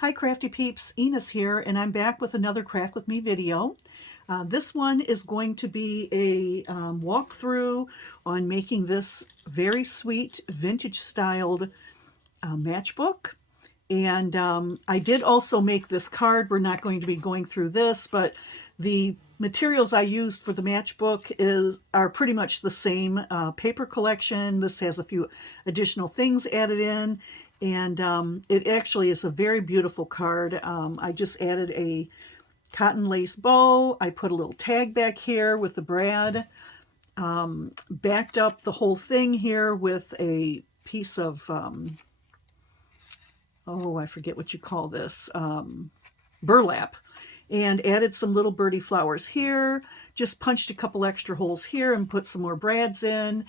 Hi Crafty Peeps, Enis here, and I'm back with another Craft With Me video. This one is going to be a walkthrough on making this very sweet vintage styled matchbook. And I did also make this card. We're not going to be going through this, but the materials I used for the matchbook are pretty much the same paper collection. This has a few additional things added in, and it actually is a very beautiful card. I just added a cotton lace bow. I put a little tag back here with the brad, backed up the whole thing here with a piece of oh, I forget what you call this, burlap, and added some little birdie flowers here, just punched a couple extra holes here and put some more brads in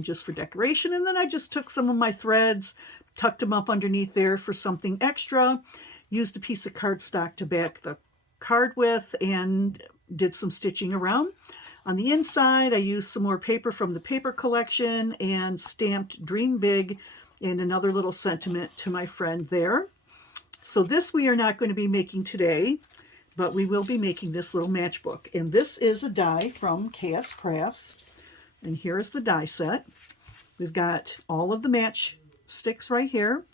just for decoration. And then I just took some of my threads, tucked them up underneath there for something extra, used a piece of cardstock to back the card with, and did some stitching around. On the inside, I used some more paper from the paper collection and stamped Dream Big and another little sentiment to my friend there. So this we are not going to be making today, but we will be making this little matchbook. And this is a die from KSCrafts. And here is the die set. We've got all of the match sticks right here.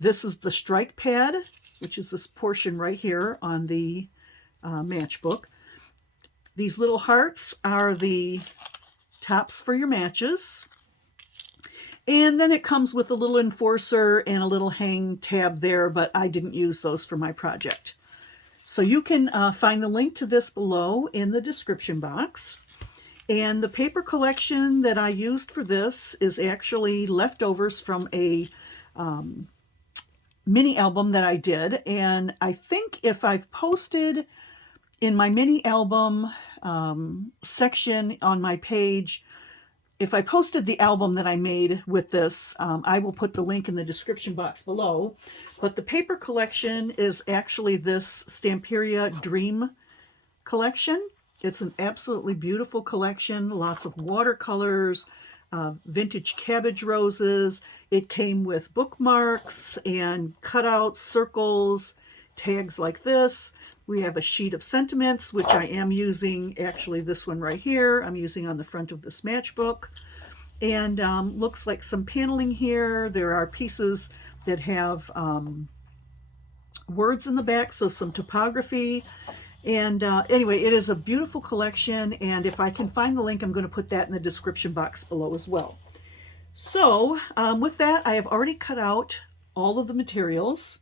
This is the strike pad, which is this portion right here on the matchbook. These little hearts are the tops for your matches. And then it comes with a little enforcer and a little hang tab there, but I didn't use those for my project. So you can find the link to this below in the description box. And the paper collection that I used for this is actually leftovers from a mini album that I did. And I think if I've posted in my mini album section on my page, if I posted the album that I made with this, I will put the link in the description box below. But the paper collection is actually this Stamperia Dream collection. It's an absolutely beautiful collection, lots of watercolors, vintage cabbage roses. It came with bookmarks and cutouts, circles, tags like this. We have a sheet of sentiments, which I am using, actually this one right here, I'm using on the front of this matchbook. And looks like some paneling here. There are pieces that have words in the back, so some typography. And anyway, it is a beautiful collection, and if I can find the link, I'm going to put that in the description box below as well. So with that, I have already cut out all of the materials.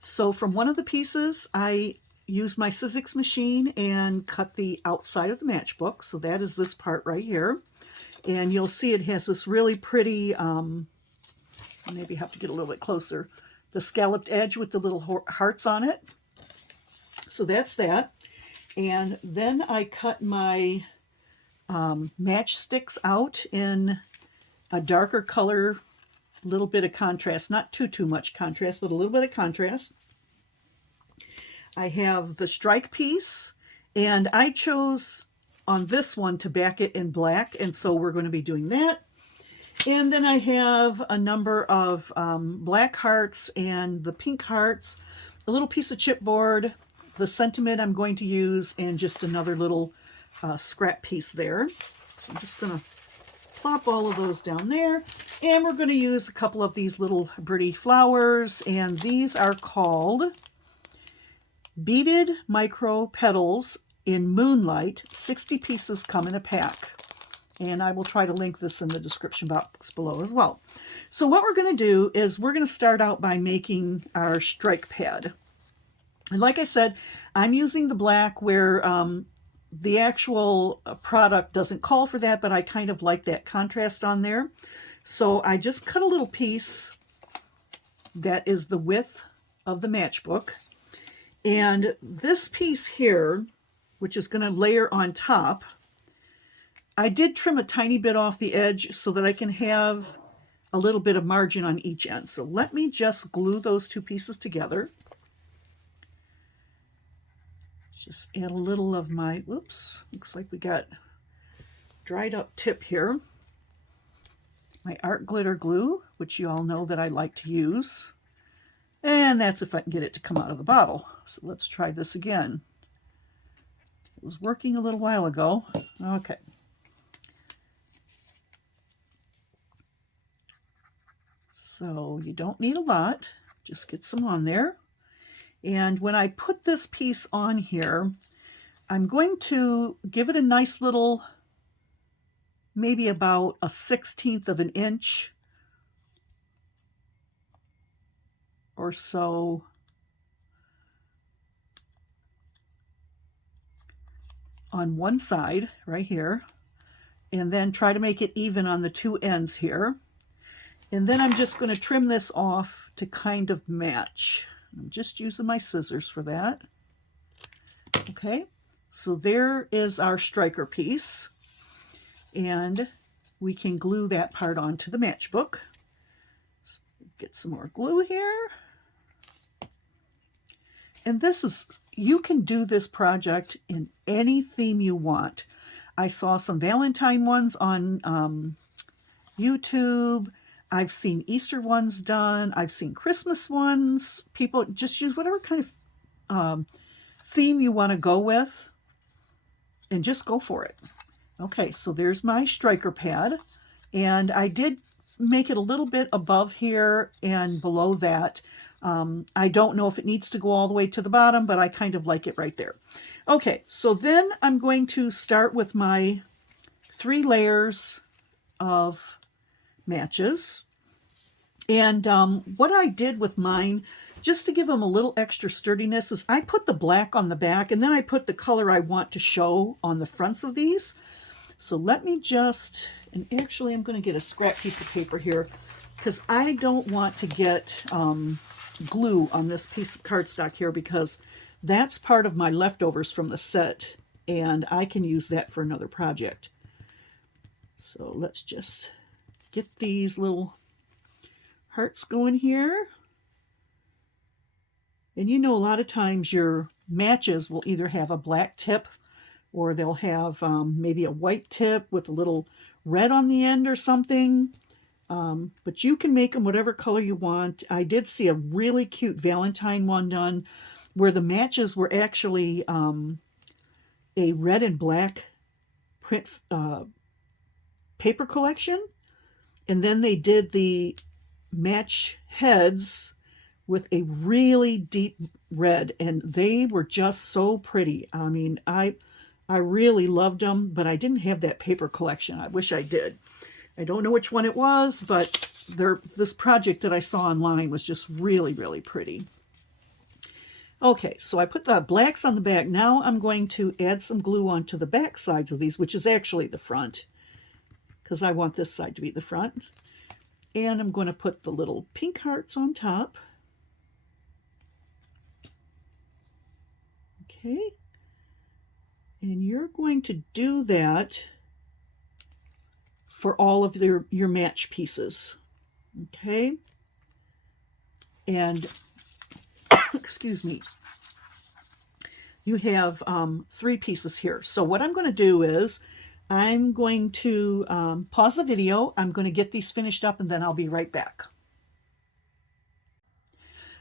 So from one of the pieces, I used my Sizzix machine and cut the outside of the matchbook. So that is this part right here. And you'll see it has this really pretty, maybe have to get a little bit closer, the scalloped edge with the little hearts on it. So that's that. And then I cut my matchsticks out in a darker color, a little bit of contrast, not too much contrast, but a little bit of contrast. I have the strike piece, and I chose on this one to back it in black, and so we're going to be doing that. And then I have a number of black hearts and the pink hearts, a little piece of chipboard, the sentiment I'm going to use, and just another little scrap piece there. So I'm just going to plop all of those down there, and we're going to use a couple of these little birdie flowers, and these are called Beaded Micro Petals in Moonlight. 60 pieces come in a pack, and I will try to link this in the description box below as well. So what we're going to do is we're going to start out by making our strike pad. And like I said, I'm using the black where the actual product doesn't call for that, but I kind of like that contrast on there. So I just cut a little piece that is the width of the matchbook. And this piece here, which is going to layer on top, I did trim a tiny bit off the edge so that I can have a little bit of margin on each end. So let me just glue those two pieces together. Just add a little of my, whoops, looks like we got dried up tip here. My art glitter glue, which you all know that I like to use. And that's if I can get it to come out of the bottle. So let's try this again. It was working a little while ago. Okay. So you don't need a lot. Just get some on there. And when I put this piece on here, I'm going to give it a nice little, maybe about a 1/16 of an inch or so on one side right here, and then try to make it even on the two ends here. And then I'm just going to trim this off to kind of match. I'm just using my scissors for that. Okay, so there is our striker piece, and we can glue that part onto the matchbook. Get some more glue here. And this is, you can do this project in any theme you want. I saw some Valentine ones on YouTube. I've seen Easter ones done. I've seen Christmas ones. People just use whatever kind of theme you want to go with and just go for it. Okay, so there's my striker pad. And I did make it a little bit above here and below that. I don't know if it needs to go all the way to the bottom, but I kind of like it right there. Okay, so then I'm going to start with my 3 layers of matches. And what I did with mine, just to give them a little extra sturdiness, is I put the black on the back, and then I put the color I want to show on the fronts of these. So let me just, and actually I'm going to get a scrap piece of paper here, because I don't want to get glue on this piece of cardstock here, because that's part of my leftovers from the set, and I can use that for another project. So let's just get these little hearts going here. And you know, a lot of times your matches will either have a black tip, or they'll have maybe a white tip with a little red on the end or something. But you can make them whatever color you want. I did see a really cute Valentine one done where the matches were actually a red and black print paper collection. And then they did the match heads with a really deep red, and they were just so pretty. I mean, I really loved them, but I didn't have that paper collection. I wish I did. I don't know which one it was, but this project that I saw online was just really, really pretty. Okay, so I put the blacks on the back. Now I'm going to add some glue onto the back sides of these, which is actually the front, because I want this side to be the front. And I'm going to put the little pink hearts on top. Okay. And you're going to do that for all of your match pieces. Okay. And, excuse me, you have 3 pieces here. So what I'm going to do is I'm going to pause the video. I'm going to get these finished up, and then I'll be right back.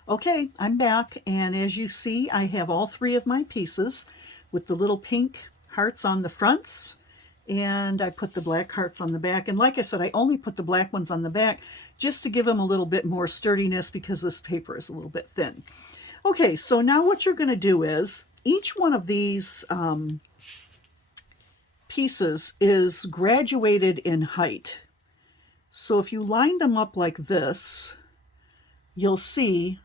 Okay, I'm back, and as you see, I have all 3 of my pieces with the little pink hearts on the fronts, and I put the black hearts on the back. And like I said, I only put the black ones on the back just to give them a little bit more sturdiness, because this paper is a little bit thin. Okay, so now what you're going to do is, each one of these pieces is graduated in height. So if you line them up like this, you'll see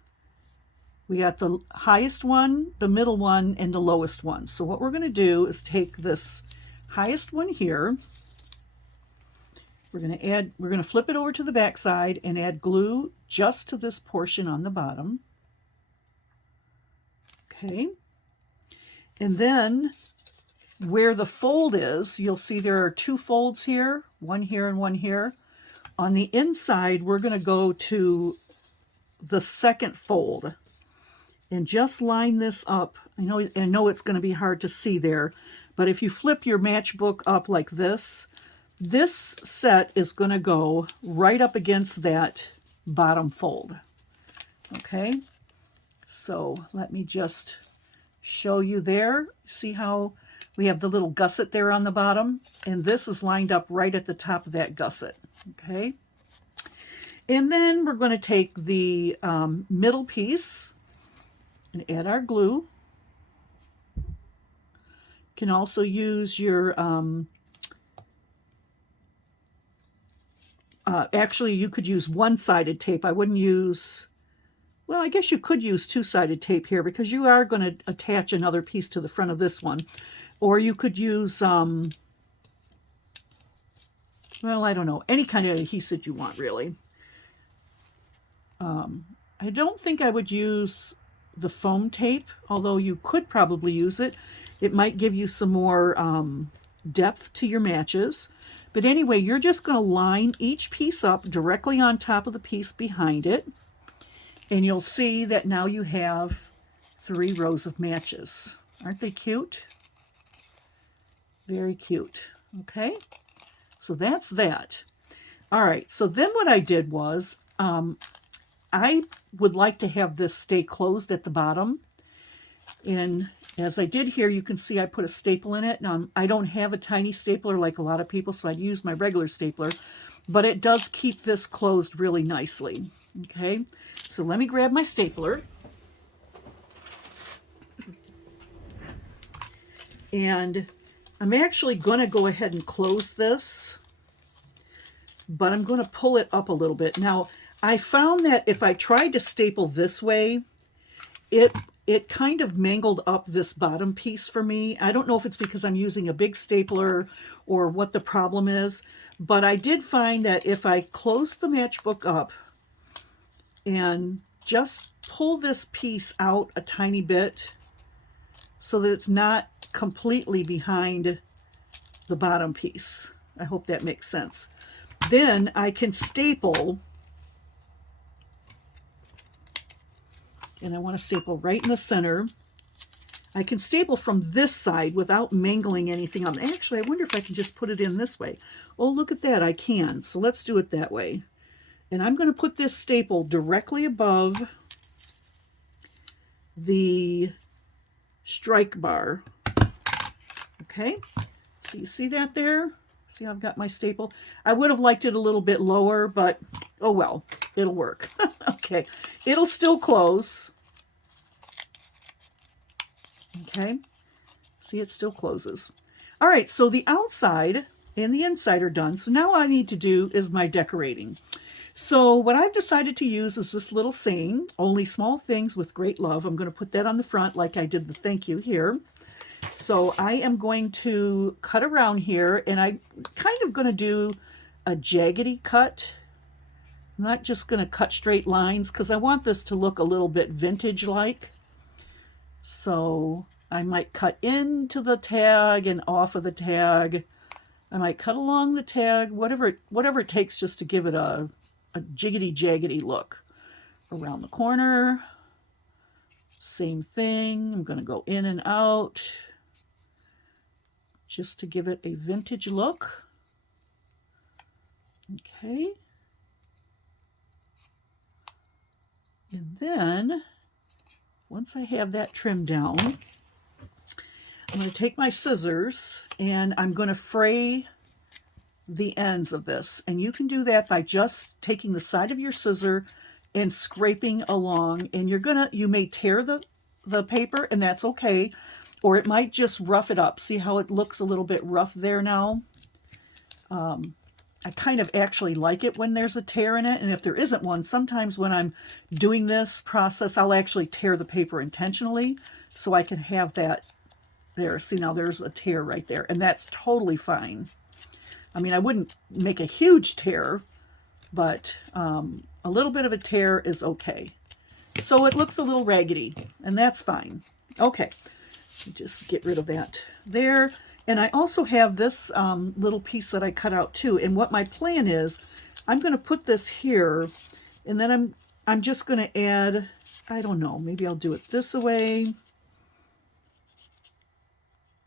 we got the highest one, the middle one, and the lowest one. So what we're going to do is take this highest one here. We're going to flip it over to the back side and add glue just to this portion on the bottom. Okay. And then where the fold is, you'll see there are 2 folds here, one here and one here. On the inside, we're going to go to the second fold and just line this up. I know it's going to be hard to see there, but if you flip your matchbook up like this, this set is going to go right up against that bottom fold. Okay, so let me just show you there. See how we have the little gusset there on the bottom, and this is lined up right at the top of that gusset. Okay, and then we're going to take the middle piece and add our glue. You can also use your actually you could use one-sided tape. I wouldn't use, well, I guess you could use two-sided tape here because you are going to attach another piece to the front of this one. Or you could use, well, I don't know, any kind of adhesive you want, really. I don't think I would use the foam tape, although you could probably use it. It might give you some more depth to your matches. But anyway, you're just going to line each piece up directly on top of the piece behind it. And you'll see that now you have 3 rows of matches. Aren't they cute? Very cute. Okay, so that's that. All right, so then what I did was, I would like to have this stay closed at the bottom. And as I did here, you can see I put a staple in it. Now, I don't have a tiny stapler like a lot of people, so I'd use my regular stapler. But it does keep this closed really nicely. Okay, so let me grab my stapler. And I'm actually going to go ahead and close this, but I'm going to pull it up a little bit. Now, I found that if I tried to staple this way, it kind of mangled up this bottom piece for me. I don't know if it's because I'm using a big stapler or what the problem is, but I did find that if I close the matchbook up and just pull this piece out a tiny bit so that it's not completely behind the bottom piece. I hope that makes sense. Then I can staple, and I want to staple right in the center. I can staple from this side without mangling anything on. Actually, I wonder if I can just put it in this way. Oh, look at that, I can. So let's do it that way. And I'm going to put this staple directly above the strike bar. Okay, so you see that there? See, I've got my staple. I would have liked it a little bit lower, but oh well, it'll work. Okay, it'll still close. Okay, see, it still closes. All right, so the outside and the inside are done. So now all I need to do is my decorating. So what I've decided to use is this little saying, only small things with great love. I'm going to put that on the front like I did the thank you here. So I am going to cut around here, and I'm kind of going to do a jaggedy cut. I'm not just going to cut straight lines because I want this to look a little bit vintage-like. So I might cut into the tag and off of the tag. I might cut along the tag, whatever it takes just to give it a jiggity-jaggedy look. Around the corner, same thing. I'm going to go in and out just to give it a vintage look. Okay. And then, once I have that trimmed down, I'm going to take my scissors and I'm going to fray the ends of this. And you can do that by just taking the side of your scissor and scraping along. And you may tear the paper, and that's okay. Or it might just rough it up. See how it looks a little bit rough there now? I kind of actually like it when there's a tear in it. And if there isn't one, sometimes when I'm doing this process, I'll actually tear the paper intentionally so I can have that there. See, now there's a tear right there. And that's totally fine. I mean, I wouldn't make a huge tear, but a little bit of a tear is okay. So it looks a little raggedy, and that's fine. Okay, just get rid of that there. And I also have this little piece that I cut out too. And what my plan is, I'm going to put this here, and then I'm just going to add, I don't know, maybe I'll do it this way,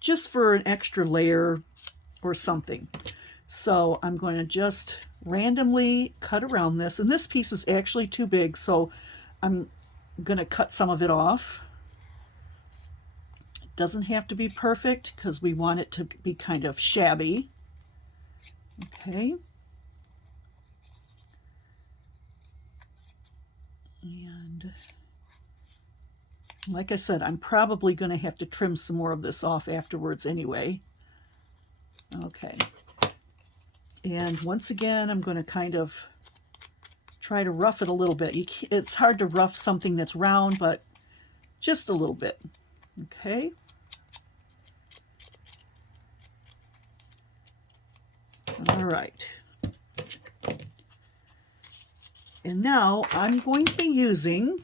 just for an extra layer or something. So I'm going to just randomly cut around this, and this piece is actually too big, so I'm going to cut some of it off. It doesn't have to be perfect because we want it to be kind of shabby. Okay. And like I said, I'm probably going to have to trim some more of this off afterwards anyway. Okay. And once again, I'm going to kind of try to rough it a little bit. It's hard to rough something that's round, but just a little bit. Okay. All right. And now I'm going to be using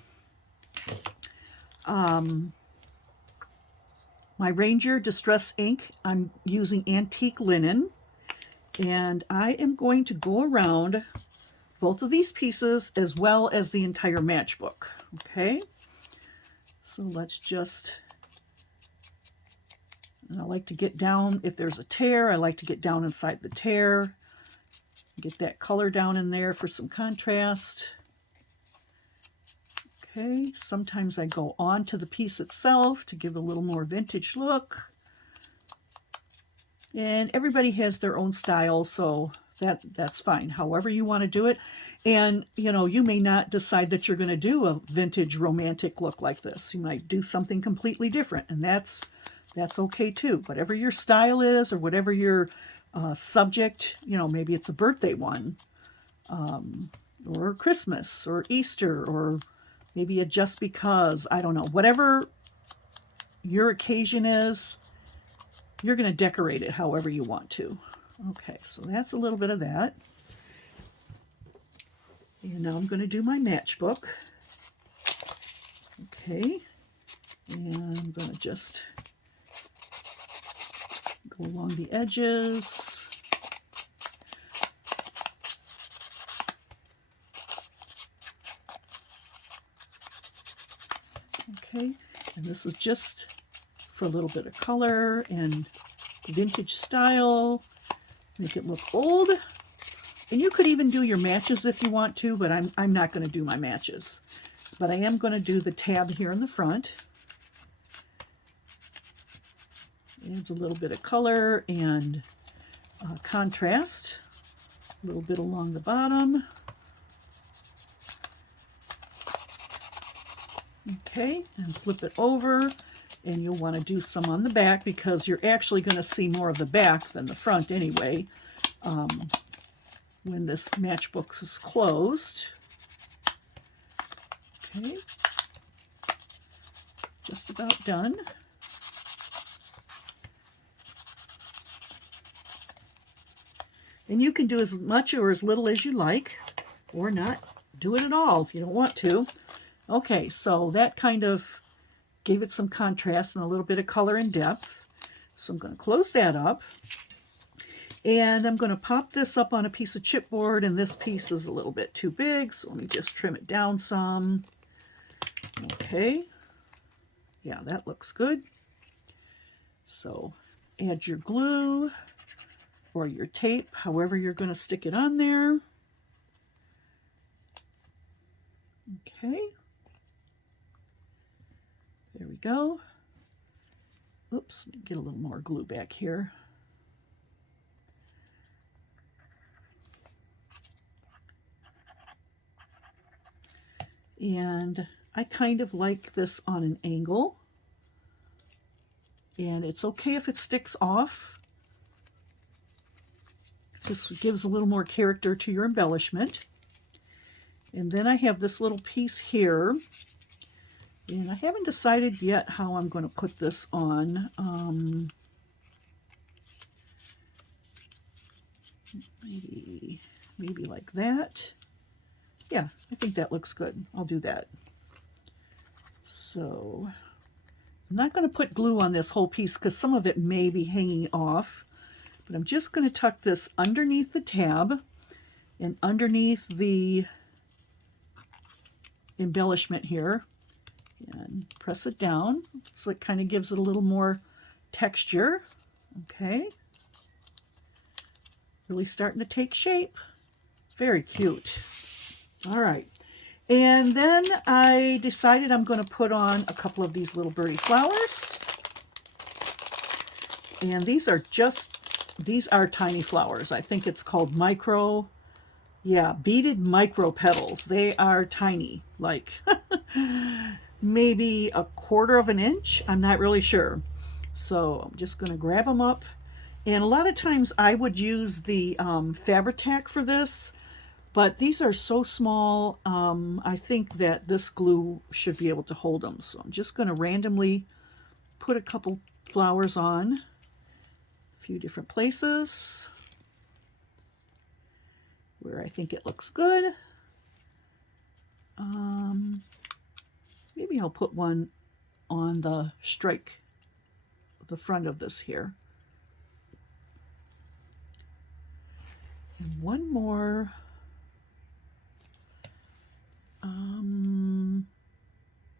my Ranger Distress ink. I'm using antique linen, and I am going to go around both of these pieces as well as the entire matchbook. Okay, so let's just, and I like to get down, if there's a tear, I like to get down inside the tear, get that color down in there for some contrast. Okay, sometimes I go on to the piece itself to give a little more vintage look. And everybody has their own style, so that's fine, however you want to do it. And, you know, you may not decide that you're going to do a vintage romantic look like this. You might do something completely different, and that's okay too. Whatever your style is, or whatever your subject, you know, maybe it's a birthday one, or Christmas, or Easter, or maybe a just because, I don't know. Whatever your occasion is, you're going to decorate it however you want to. Okay, so that's a little bit of that. And now I'm going to do my matchbook. Okay, and I'm going to just go along the edges. Okay, and this is just for a little bit of color and vintage style, make it look old. And you could even do your matches if you want to, but I'm not going to do my matches. But I am going to do the tab here in the front. Adds a little bit of color and contrast. A little bit along the bottom. Okay, and flip it over, and you'll want to do some on the back because you're actually going to see more of the back than the front anyway when this matchbook is closed. Okay, just about done. And you can do as much or as little as you like, or not do it at all if you don't want to. Okay, so that kind of gave it some contrast and a little bit of color and depth. So I'm going to close that up. And I'm going to pop this up on a piece of chipboard, and this piece is a little bit too big, so let me just trim it down some. Okay, yeah, that looks good. So add your glue or your tape, however you're going to stick it on there. Okay. There we go. Oops, let me get a little more glue back here. And I kind of like this on an angle. And it's okay if it sticks off. It just gives a little more character to your embellishment. And then I have this little piece here. And I haven't decided yet how I'm going to put this on. Maybe like that. Yeah, I think that looks good. I'll do that. So I'm not going to put glue on this whole piece because some of it may be hanging off. But I'm just going to tuck this underneath the tab and underneath the embellishment here. And press it down so it kind of gives it a little more texture. Okay. Really starting to take shape. Very cute. All right. And then I decided I'm going to put on a couple of these little birdie flowers. And these are tiny flowers. I think it's called beaded micro petals. They are tiny, like maybe a quarter of an inch. I'm not really sure. So I'm just going to grab them up. And a lot of times I would use the Fabri-Tac for this, but these are so small, I think that this glue should be able to hold them. So I'm just going to randomly put a couple flowers on a few different places where I think it looks good. Maybe I'll put one on the front of this here. And one more.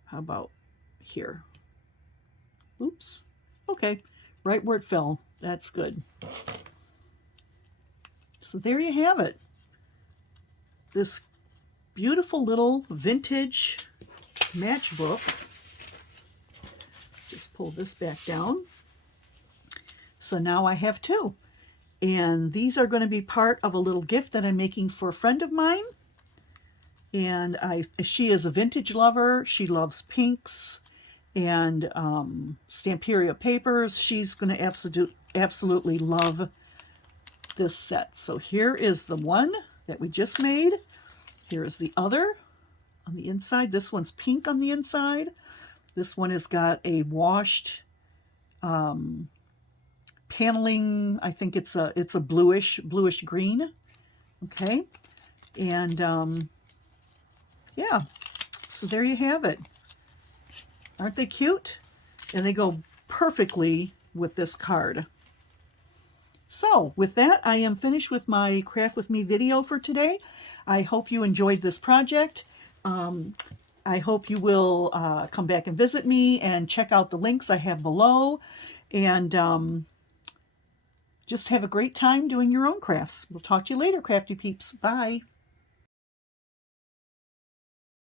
How about here? Oops. Okay, right where it fell. That's good. So there you have it. This beautiful little vintage matchbook. Just pull this back down. So now I have two. And these are going to be part of a little gift that I'm making for a friend of mine. And she is a vintage lover. She loves pinks and Stamperia papers. She's going to absolutely love this set. So here is the one that we just made. Here is the other on the inside. This one's pink on the inside. This one has got a washed paneling. I think it's a bluish green. Okay, and yeah, so there you have it. Aren't they cute? And they go perfectly with this card. So with that, I am finished with my Craft With Me video for today. I hope you enjoyed this project. I hope you will come back and visit me and check out the links I have below. And just have a great time doing your own crafts. We'll talk to you later, Crafty Peeps. Bye.